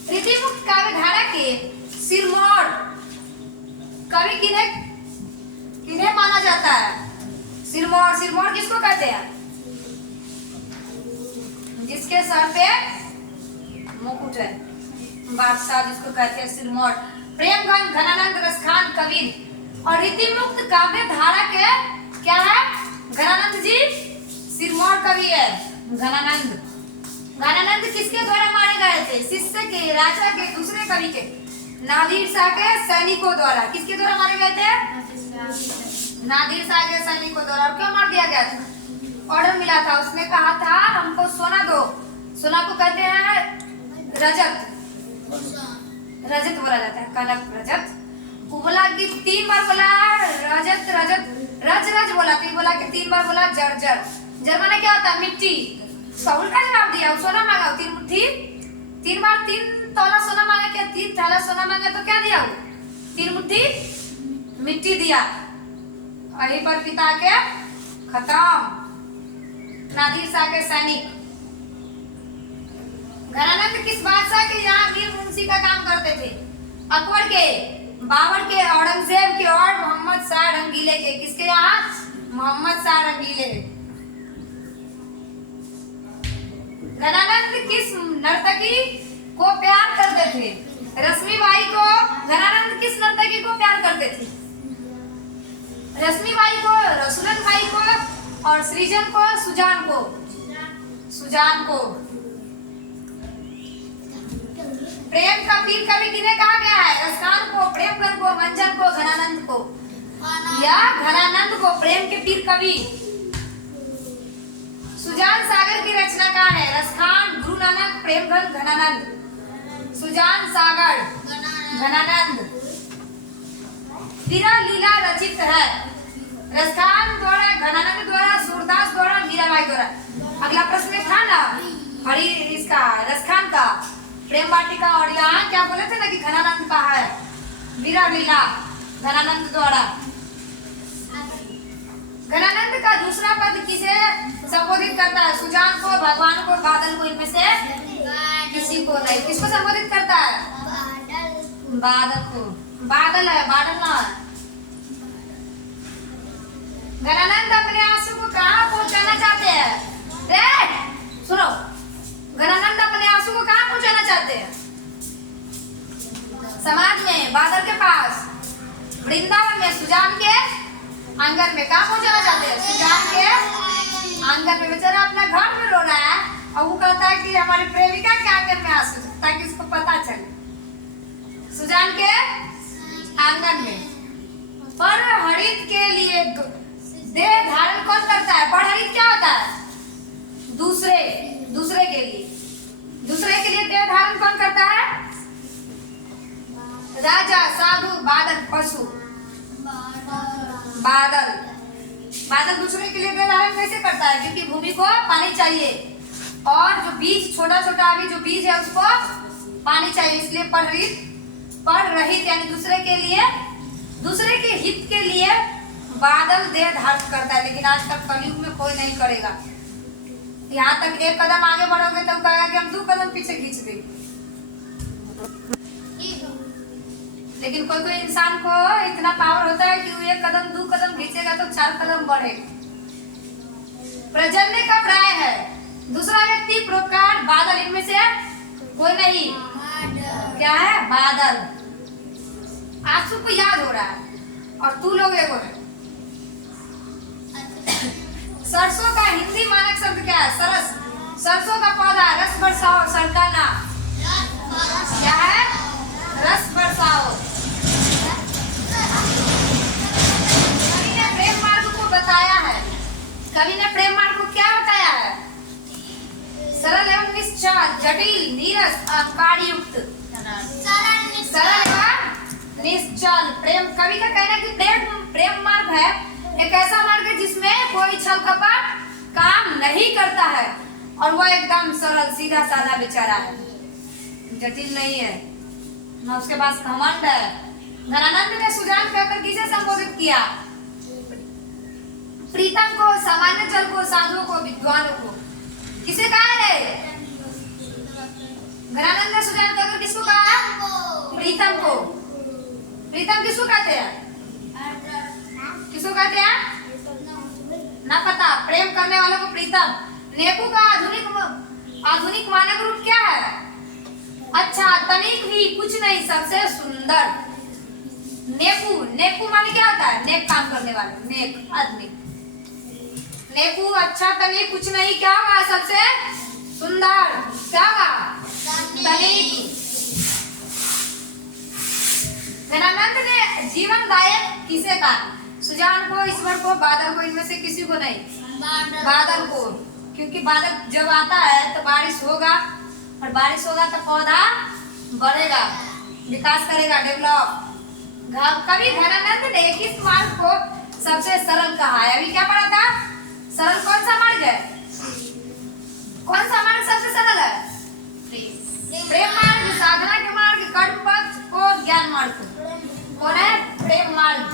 रीति मुक्त काव्य धारा के सिरमौर कवि किन्हें माना जाता है? सिरमौर। सिरमौर किसको कहते हैं? जिसके सर पे मुकुट है, बादशाह जिसको कहते हैं सिरमौर। प्रेमगंज, घनानंद, रसखान कवि और रीति मुक्त काव्य धारा के क्या है? घनानंद जी सिरमौर कवि है। घनानंद किसके द्वारा मारे गए थे? शिष्य के, राजा के, दूसरे कवि के? नादिर शाह के सैनिकों द्वारा। किसके द्वारा मारे गए थे? नादिर शाह के सैनिकों द्वारा। क्यों मार दिया गया था? ऑर्डर मिला था, उसने कहा था हमको सोना दो। सोना को कहते हैं रजत। रजत बोला जाता है, कनक रजत। वो बोला कि 3 बार बोला रजत रजत, रज रज बोला, तो बोला कि 3 बार बोला जर जर। जर माने क्या होता है? मिट्टी। तो उल्टा जवाब दिया, सोना मांगा 3 मुट्ठी, 3 बार 3 तोला सोना मांगा, क्या 3 थैला सोना मांगा, तो क्या दिया? 3 मुट्ठी मिट्टी दिया। वहीं पर पिता के खत्म। नादिर शाह के सैनिक। घनानंद किस बादशाह के यहाँ वीर मुंशी का काम करते थे? अकबर के, बाबर के, औरंगजेब के और मोहम्मद शाह रंगीले के। किसके यहाँ? मोहम्मद शाह रंगीले। घनानंद किस नर्तकी को प्यार करते थे? रश्मिबाई को। घनानंद किस नर्तकी को प्यार करते थे? रश्मिबाई को, रसूलन बाई को और सृजन को, सुजान को। सुजान को। प्रेम का पीर कवि किन्हें कहा गया है? रसखान को, प्रेमगंज को, मंजन को, घनानंद को। या घनानंद को प्रेम के पीर कवि। सुजान सागर की रचनाकार है रसखान, गुरु नानक, प्रेमगंज, घनानंद। सुजान सागर, घनानंद। वीरा लीला रचित है रसखान द्वारा, घनानंद द्वारा, सूरदास द्वारा, मीराबाई द्वारा। अगला प्रश्न था ना हरी इसका रसखान का प्रेम वाटिका, और यहाँ क्या बोले थे ना कि घनानंद का है वीरा लीला घनानंद द्वारा। घनानंद का दूसरा पद किसे संबोधित करता है? सुजान को, भगवान को, बादल को। इनमें से किसी को नहीं। किसको संबोधित करता है? बादल है, बादल ना है। गणानंद अपने आंसू को कहाँ पहुंचाना चाहते हैं? रे सुनो, गणानंद अपने आंसू को कहाँ पहुंचाना चाहते हैं? समाज में, बादल के पास, वृंदावन में, सुजान के आंगन में। कहाँ पहुंचाना चाहते हैं? सुजान के आंगन में। बेचारा अपना घर में रो रहा है और वो कहता है कि हमारी प्रेमिका के आंगन में आंसू, ताकि उसको पता चले। सुजान के आंगन में। पर हरित के लिए देह धारण कौन करता है? पर हरित क्या होता है? दूसरे के लिए देह धारण कौन करता है? राजा, साधु, बादल, पशु। बादल दूसरे के लिए देह धारण कैसे करता है? क्योंकि भूमि को पानी चाहिए और जो बीज, छोटा छोटा अभी जो बीज है उसको पानी चाहिए, इसलिए पर रहित यानी दूसरे के हित के लिए बादल देह धारण करता है। लेकिन आज तक कलयुग में कोई नहीं करेगा। यहाँ तक एक कदम आगे बढ़ोगे तब कहेगा कि हम 2 कदम पीछे खींच गए। लेकिन कोई इंसान को इतना पावर होता है कि वो 1 कदम 2 कदम खींचेगा तो 4 कदम बढ़ेगा। प्रजन्य का प्राय है दूसरा व्यक्ति, परोपकार, बादल। इनमें से कोई नहीं। क्या है? बादल। आंसू को याद हो रहा है और तू लोग एगो है। सरसों का हिंदी मानक शब्द क्या है? सरस। सरसों का पौधा, रस बरसाओ, सरकाना। क्या है? रस बरसाओ। कवि ने प्रेम मार्ग को बताया है। कवि ने प्रेम मार्ग को क्या बताया है? सरल एवं निश्चल, जटिल, नीरस, अलंकार युक्त। सरल एवं निश्चल प्रेम। कवि का कहना है कि प्रेम मार्ग है एक ऐसा मार्ग है जिसमें कोई छल कपट काम नहीं करता है और वह एकदम सरल, सीधा साधा बेचारा है, जटिल नहीं है, न उसके पास घमंड है। गणानंद ने सुजान कहकर किसे संबोधित किया? प्रीतम को, सामान्य जल को, साधुओं को, विद्वानों को। किसे कहा है? गणानंद ने सुजान कहकर किसको कहा? प्रीतम को। प्रीतम किसको कहते हैं? किसको कहते हैं? ना पता। प्रेम करने वालों को प्रीतम। नेकू का आधुनिक मानक रूप क्या है? अच्छा, तनिक भी, कुछ नहीं, सबसे सुंदर। नेकू माने क्या होता है? नेक काम करने वाले, नेक आदमी। नेकू, अच्छा, तनिक, कुछ नहीं, क्या होगा? सबसे सुंदर। क्या होगा? तनिक। गणानंद ने जीवनदायक किसे कहा? सुजान को, ईश्वर को, बादल को। इनमें से किसी को नहीं। बादल को, क्योंकि बादल जब आता है तो बारिश होगा और बारिश होगा तो पौधा बढ़ेगा, विकास करेगा, डेवलप। कवि गणानंद ने किस मार्ग को सबसे सरल कहा है? अभी क्या पढ़ा था? सरल कौन सा मार्ग है? कौन सा मार्ग सबसे सरल है? प्रेम मार्ग, साधना के मार्ग, कर्म पथ और ज्ञान मार्ग। कौन है? प्रेम मार्ग।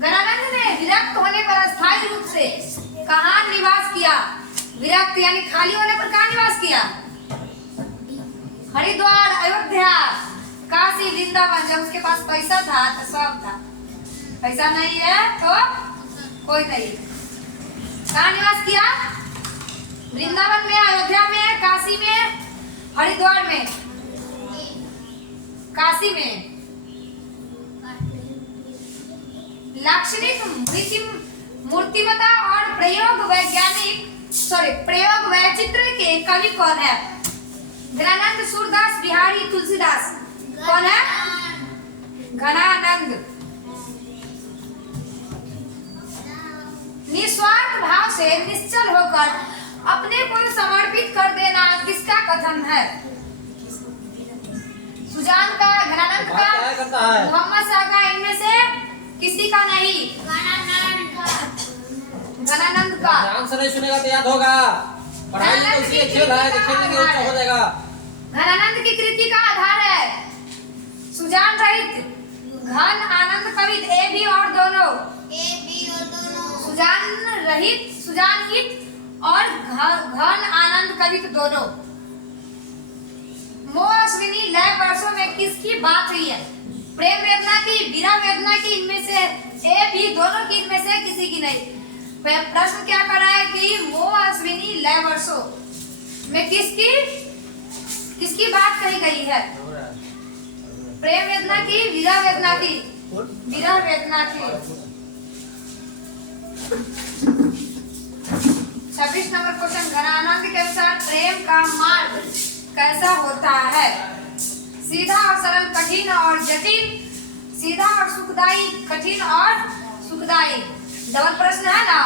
गणानंद ने विरक्त होने पर स्थायी रूप से कहाँ निवास किया? विरक्त यानी खाली होने पर कहाँ निवास किया? हरिद्वार, अयोध्या, काशी, वृंदावन। जब उसके पास पैसा था तो सब था, पैसा नहीं है तो कोई नहीं। कहाँ निवास किया? वृंदावन में, अयोध्या में, काशी में, हरिद्वार में। काशी में लाक्षणिक मूर्तिमता और प्रयोग वैचित्र के कवि कौन है? गणानंद, सूरदास, बिहारी, तुलसीदास। कौन है? गणानंद। निस्वार्थ भाव से निश्चल होकर अपने को समर्पित कर देना किसका कथन है? सुजान का, गणानंद का, मोहम्मद शाह का। इनमें से किसी का नहीं। गणानंद का। ध्यान से नहीं सुनेगा तो याद होगा। पढ़ाई में उसकी खेल है, खेलने में अच्छा हो जाएगा। गणानंद की कृति का आधार है सुजान रहित घन आनंद कवित, ए भी और दोनों। सुजान रहित, सुजान हित और घन आनंद कवित दोनों। मोहअश्विनी लय वर्षों में किसकी बात हुई है? प्रेम वेदना की, विरह वेदना की, इनमें से ए बी दोनों की, इनमें से किसी की नहीं। प्रश्न क्या कर रहा है कि मोहअश्विनी लय वर्षों में किसकी बात कही गई है? प्रेम वेदना की, विरह वेदना की, विरह वेदना की। 26 नंबर क्वेश्चन, घनानंद के अनुसार प्रेम का मार्ग कैसा होता है? सीधा और सरल, कठिन और जटिल, सीधा और सुखदायी, कठिन और सुखदायी। डबल प्रश्न है ना,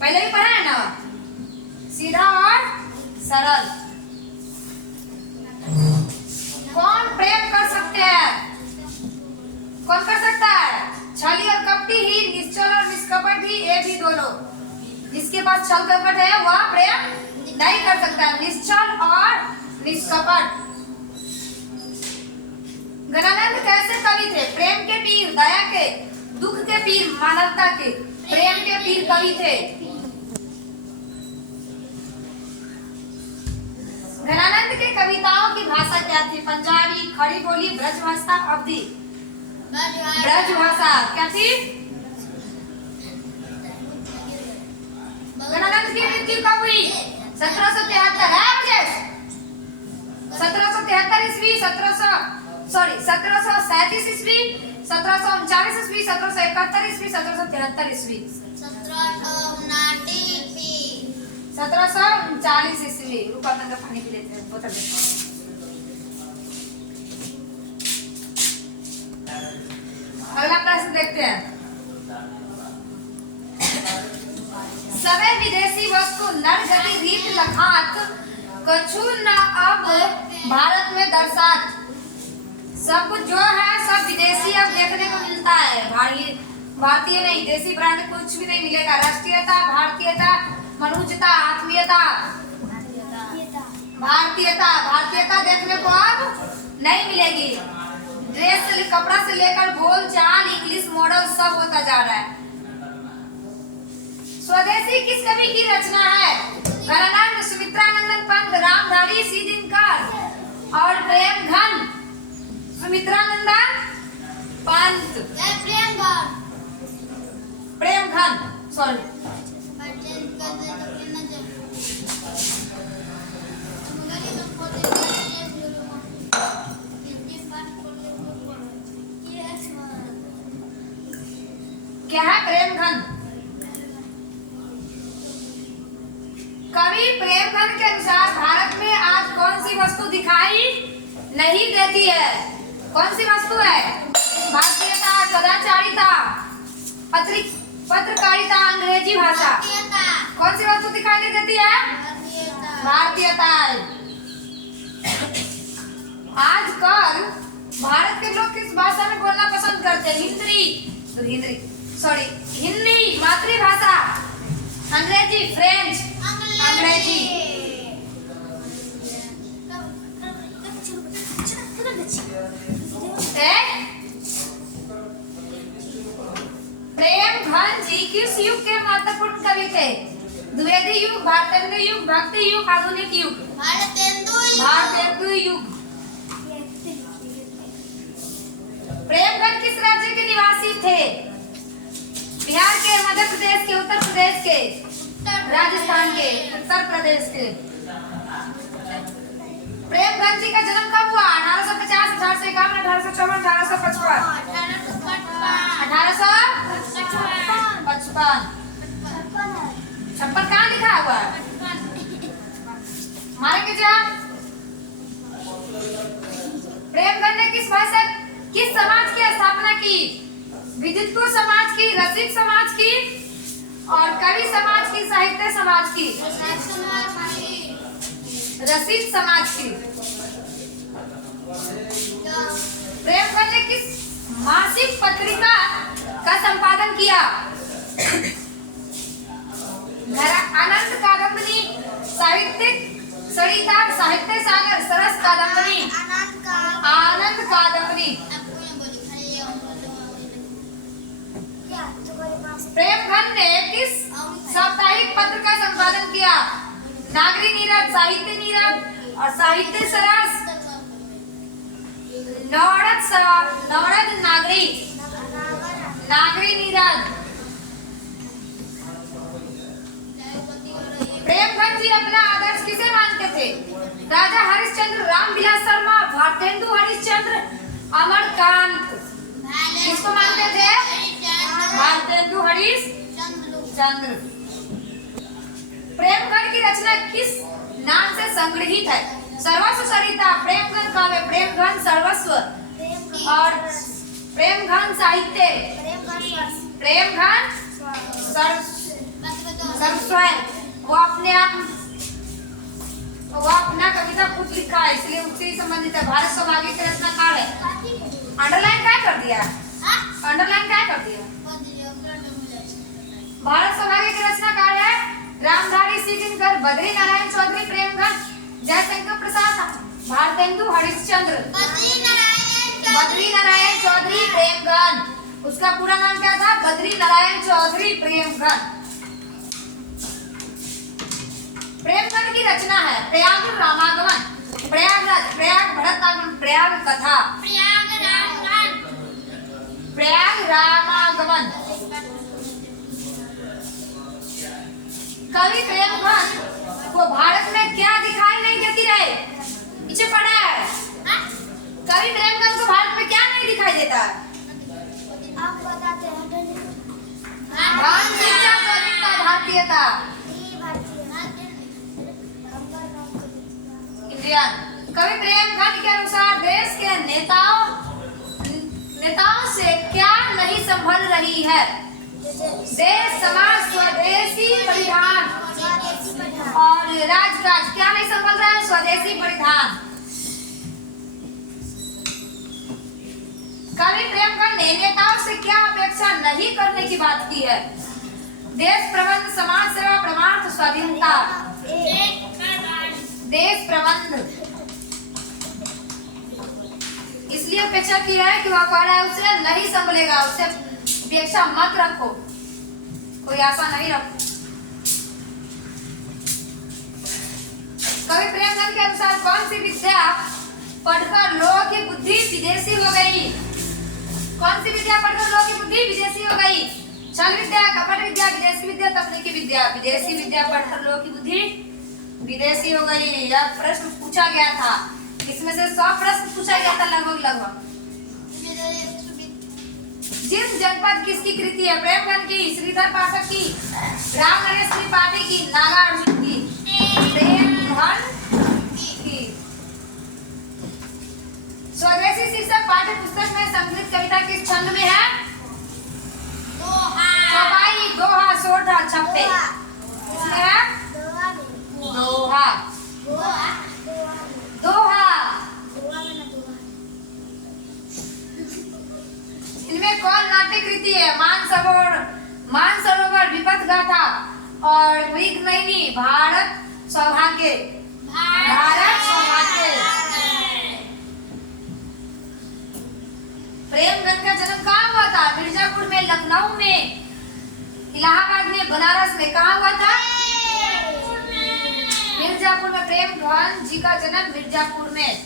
पहले भी पढ़ा है ना, सीधा और सरल। कौन प्रेम कर सकते हैं? कौन कर सकता है? छली और कपटी ही, निश्चल और निष्कपट ही, ए भी दोनों। जिसके पास छल कपट है वह प्रेम नहीं कर सकता। निश्चल और निष्कपट। घनानंद कैसे कवि थे? प्रेम के पीर, दया के, दुख के पीर, मानवता के, प्रेम के पीर कवि थे। घनानंद के कविताओं की भाषा क्या थी? पंजाबी, खड़ी बोली, ब्रज भाषा, अवधी। ब्रज भाषा क्या थी? घनानंद की मृत्यु कब हुई? 1773 है मुझे, 1773 ईस्वी, 1737 ईस्वी, 1739 ईस्वी, 1771 ईस्वी, 1773 ईस्वी, 1739 ईस्वी। रुको तंग पानी पी लेते हैं, बोतल में। अगला प्रश्न देखते हैं। सवे विदेशी वस्तु नर गति रीत लखात कछु न अब भारत में दर्शात। सब कुछ जो है सब विदेशी अब देखने को मिलता है, भारतीय नहीं। देसी ब्रांड कुछ भी नहीं मिलेगा। राष्ट्रीयता, भारतीयता, मनुष्यता, आत्मीयता, भारतीयता देखने को अब नहीं मिलेगी। ड्रेस से, कपड़ा से लेकर बोल चाल, इंग्लिश मॉडल सब होता जा रहा है। स्वदेशी किस कवि की रचना है? घनानंद, सुमित्रानंदन पंत, रामधारी सिंह और प्रेमघन। सुमित्रानंदन पंत, प्रेमघन, सॉरी। क्या है प्रेमघन? कवि प्रेमघन के अनुसार भारत में आज कौन सी वस्तु दिखाई नहीं देती है? कौन सी वस्तु है? भारतीयता, सदाचारिता, पत्रकारिता, अंग्रेजी भाषा। कौन सी वस्तु दिखाई नहीं देती है? भारतीयता। आजकल भारत के लोग किस भाषा में बोलना पसंद करते हैं? हिंदी मातृभाषा, अंग्रेजी, फ्रेंच, अंग्रेजी। प्रेमघन जी किस युग के महत्वपूर्ण कवि थे? द्विवेदी युग, भारतेंदु युग, भक्ति युग, आधुनिक युग। भारतेंदु युग। प्रेमघन किस राज्य के निवासी थे? बिहार के, मध्य प्रदेश के, उत्तर प्रदेश के, राजस्थान के, उत्तर प्रदेश के। प्रेमघन जी का जन्म कब हुआ? 1850, 1851, 1854, 1855। 1855। 56 कहाँ लिखा हुआ है? मारेंगे जा। प्रेमघन ने किस समाज की स्थापना की? विद्युत समाज की, रसिक समाज की, और कवि समाज की, साहित्य समाज की? रसिक समाज की। प्रेमघन ने किस मासिक पत्रिका का संपादन किया? आनंद कादम्बरी, साहित्यिक सरिता, साहित्य सागर, सरस कादम्बरी, आनंद कादम्बरी। प्रेमघन ने किस साप्ताहिक पत्र का संपादन किया? नागरी नीरज, साहित्य नीरज और साहित्य सरस, नौरद नागरी नीरद। प्रेमगंज जी अपना आदर्श किसे मानते थे? राजा हरिश्चंद्र, रामविलास शर्मा, भारतेंदु हरिश्चंद्र, अमरकांत। किसको मानते थे? भारतेंदु हरिश्चंद्र। प्रेमगंज की रचना किस नाम से संग्रहित है? सर्वस्व सरिता, प्रेमगंज काव्य, प्रेमगंज सर्वस्व और प्रेमगंज साहित्य, प्रेमगंज सर्वस्व। वो अपना कविता खुद लिखा है, इसलिए उससे ही संबंधित है। भारत सौभाग्य के रचनाकार है। अंडरलाइन क्या कर दिया? अंडरलाइन क्या कर दिया? भारत सौभाग्य के रचनाकार है रामधारी सिंह, बद्री नारायण चौधरी, प्रेमगंज जयशंकर प्रसाद, भारतेंदु हरिश्चंद्र, बद्री नारायण चौधरी, प्रेमगंज। उसका पूरा नाम क्या था? बद्री नारायण चौधरी, प्रेमगंज। प्रेमगंज की रचना है प्रयाग रामागमन, प्रयागराज, प्रयाग भरतागमन, प्रयाग कथा, प्रयाग रामागमन। कवि प्रेमगंज को भारत में क्या दिखाई नहीं देती रहे? पीछे पड़ा है। कवि प्रेमगंज को भारत में क्या नहीं दिखाई देता है? आप बताते हैं। धन, शिक्षा, स्वाधीनता, भारतीयता, इंडियन। कवि प्रेमगंज के अनुसार देश के नेताओं से क्या नहीं संभल रही है? देश, समाज, स्वदेशी परिधान और राजकाज। क्या नहीं संभल रहा है? स्वदेशी परिधान। कवि प्रेमगंज ने नेताओं से क्या अपेक्षा नहीं करने की बात की है? देश प्रबंध, समाज सेवा, परमार्थ, स्वाधीनता, देश प्रबंध। इसलिए अपेक्षा की है कि वह कह रहा है उससे नहीं संभलेगा, उससे अपेक्षा मत रखो, कोई आशा नहीं रखो। कवि प्रेमगंज के अनुसार कौन सी विद्या पढ़कर लोगों की बुद्धि विदेशी हो गई? कौन सी विद्या पढ़कर लोगों की बुद्धि विदेशी हो गई? छल विद्या, कपट विद्या, विदेशी विद्या, तकनीकी विद्या। विदेशी विद्या पढ़कर लोगों की बुद्धि विदेशी हो गई। यह प्रश्न पूछा गया था, इसमें से 100 प्रश्न पूछा गया था लगभग। जिन जनपद किसकी कृति है? प्रेमगंज की, श्रीधर पाठक की, राम नरेश त्रिपाठी की, नागार्जुन की, प्रेमगंज की। स्वदेशी शीर्षक पाठ्य पुस्तक में संकलित कविता किस छंद में है? चौपाई, दोहा, सोरठा, छप्पे। इसमें है दोहा। दोहा। इनमें कौन नाट्य कृति है? मानसरोवर, विपथ गाथा और मृगनयनी, भारत सौभाग्य। भारत सौभाग्य। प्रेमगंज का जन्म कहाँ हुआ था? मिर्जापुर में, लखनऊ में, इलाहाबाद में, बनारस में। कहाँ हुआ था? मिर्जापुर में। प्रेमगंज जी का जन्म मिर्जापुर में।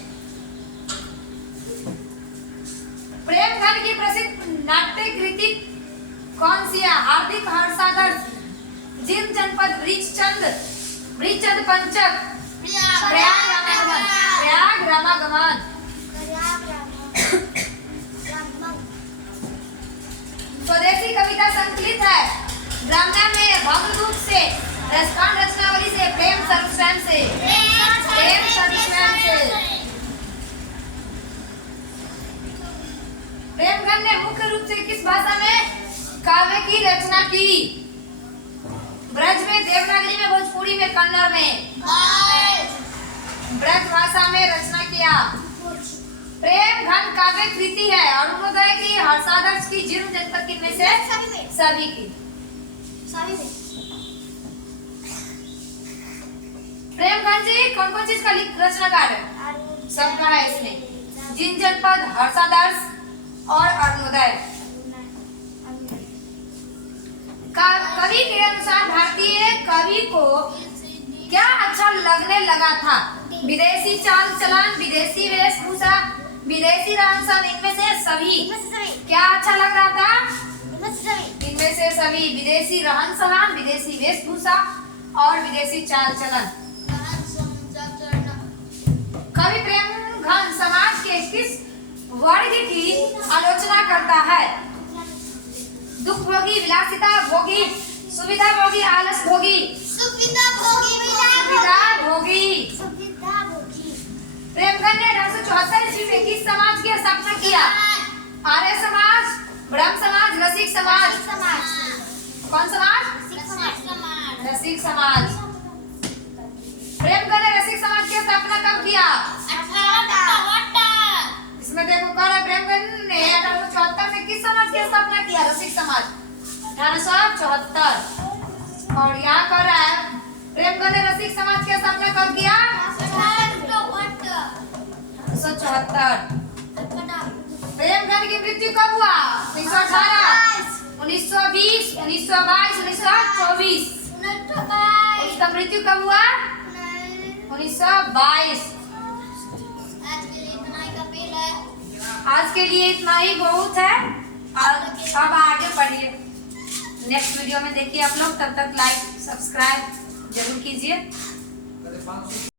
प्रेमगंज की प्रसिद्ध नाट्य कृति कौन सी है? हार्दिक हर्षादर्श, जिन जनपद, ब्रिजचंद पंचक, प्रयाग रामागमन। स्वदेशी कविता संकलित है ग्राम्या में, भवदूत से, रसकान रचनावली से, प्रेम सर्वस्वयं से। प्रेमगंज ने मुख्य रूप से किस भाषा में काव्य की रचना की? ब्रज में, देवनागरी में, भोजपुरी में, कन्नड़ में। ब्रज भाषा में रचना किया। प्रेमगंज काव्य कृति है अरुणोदय की, हर्षादर्श की, जिन जनपद की में से सभी की। प्रेमगंज जी कौन कौन चीज का रचनाकार है? सबका है इसमें। जिन जनपद, हर्षादर्श और अरुणोदय। कवि के अनुसार भारतीय कवि को क्या अच्छा लगने लगा था? विदेशी चाल चलन, विदेशी वेशभूषा, विदेशी रहन सहन, इनमें से सभी। इनमें से सभी। क्या अच्छा लग रहा था? इनमें से सभी। इनमें से सभी। विदेशी रहन सहन, विदेशी वेशभूषा और विदेशी चाल चलन। कवि प्रेम घन समाज के किस वर्ग की आलोचना करता है? दुख भोगी, विलासिता भोगी, सुविधा भोगी, आलस भोगी। सुविधा भोगी। सुविधा भोगी। सुविधा भोगी। प्रेमगन ने 1874 ईस्वी में किस समाज की स्थापना किया? आर्य समाज, ब्रह्म समाज, रसिक समाज। कौन समाज? रसिक समाज। प्रेमगन ने रसिक समाज की स्थापना कब किया? इसमें देखो कौन है? प्रेमगन ने 1874 में किस समाज की स्थापना किया? रसिक समाज। 1874। और यहाँ कर रहा है प्रेमगन ने रसिक समाज की स्थापना कब किया? 1874। प्रेमगन की मृत्यु कब हुआ? 1918, 1920, 1922, 1924। उसका मृत्यु कब हुआ? 1922। आज के लिए इतना ही बहुत है। अब आगे पढ़िए। नेक्स्ट वीडियो में देखिए आप लोग। तब तक लाइक सब्सक्राइब जरूर कीजिए।